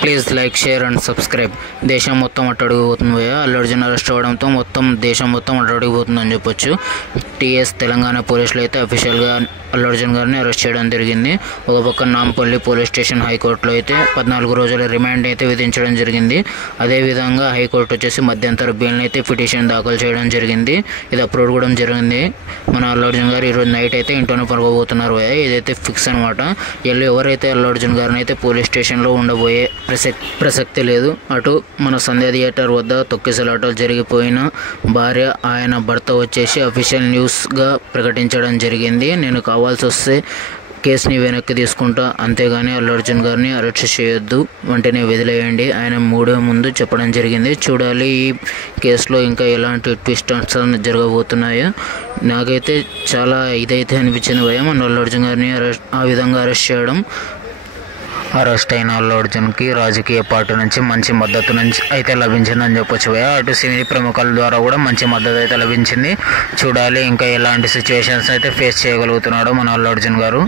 Please like, share and subscribe. దేశం మొత్తం అట్టడిగిపోతుంది భయ్య. అల్లు అర్జున్ అరెస్ట్ అవ్వడంతో మొత్తం దేశం మొత్తం అట్టడిగిపోతుందని చెప్పొచ్చు. టీఎస్ తెలంగాణ పోలీసులు అయితే అఫీషియల్గా అల్లు అర్జున్ గారిని అరెస్ట్ చేయడం జరిగింది. ఒక పక్క నాంపల్లి పోలీస్ స్టేషన్ హైకోర్టులో అయితే 14 రోజుల రిమాండ్ అయితే విధించడం జరిగింది. అదేవిధంగా హైకోర్టు వచ్చేసి మధ్యంతర బెయిల్ని అయితే పిటిషన్ దాఖలు చేయడం జరిగింది. ఇది అప్రూవ్ కూడా జరిగింది. మన అల్లు అర్జున్ గారు ఈరోజు నైట్ అయితే ఇంట్లోనే పడుకోబోతున్నారు భయ్య. ఇదైతే ఫిక్స్ అనమాట. ఎవరైతే అల్లు అర్జున్ గారిని అయితే పోలీస్ స్టేషన్లో ఉండబోయే ప్రసక్తి లేదు. అటు మన సంధ్య థియేటర్ వద్ద తొక్కిసలాటలు జరిగిపోయిన భార్య ఆయన భర్త వచ్చేసి అఫీషియల్ న్యూస్గా ప్రకటించడం జరిగింది. నేను కావాల్సి వస్తే కేసుని వెనక్కి తీసుకుంటా, అంతేగాని అల్లు అర్జున్ గారిని అరెస్ట్ చేయొద్దు, వెంటనే వదిలేయండి ఆయన ముందు చెప్పడం జరిగింది. చూడాలి ఈ కేసులో ఇంకా ఎలాంటి ట్విస్ట్స్ జరగబోతున్నాయో. నాకైతే చాలా ఇదైతే అనిపించింది భయం మన అల్లు అర్జున్ గారిని ఆ విధంగా అరెస్ట్ చేయడం. అరెస్ట్ అయిన అల్లు అర్జున్కి రాజకీయ పార్టీ నుంచి మంచి మద్దతు నుంచి అయితే లభించిందని చెప్పొచ్చు భయ్య. అటు సినీ ప్రముఖుల ద్వారా కూడా మంచి మద్దతు అయితే లభించింది. చూడాలి ఇంకా ఎలాంటి సిచ్యువేషన్స్ అయితే ఫేస్ చేయగలుగుతున్నాడో మన అల్లు అర్జున్ గారు.